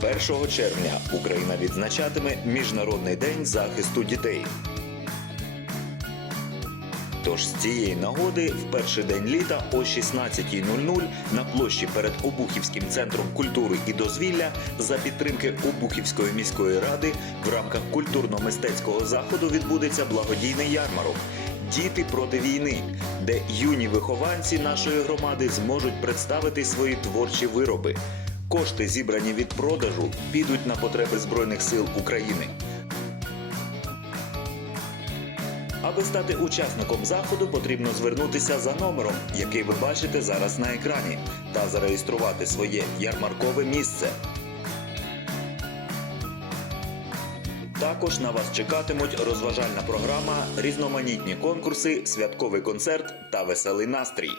Першого червня Україна відзначатиме Міжнародний день захисту дітей. Тож з цієї нагоди в перший день літа о 16.00 на площі перед Обухівським центром культури і дозвілля за підтримки Обухівської міської ради в рамках культурно-мистецького заходу відбудеться благодійний ярмарок Діти проти війни, де юні вихованці нашої громади зможуть представити свої творчі вироби. Кошти, зібрані від продажу, підуть на потреби Збройних сил України. Аби стати учасником заходу, потрібно звернутися за номером, який ви бачите зараз на екрані, та зареєструвати своє ярмаркове місце. Також на вас чекатимуть розважальна програма, різноманітні конкурси, святковий концерт та веселий настрій.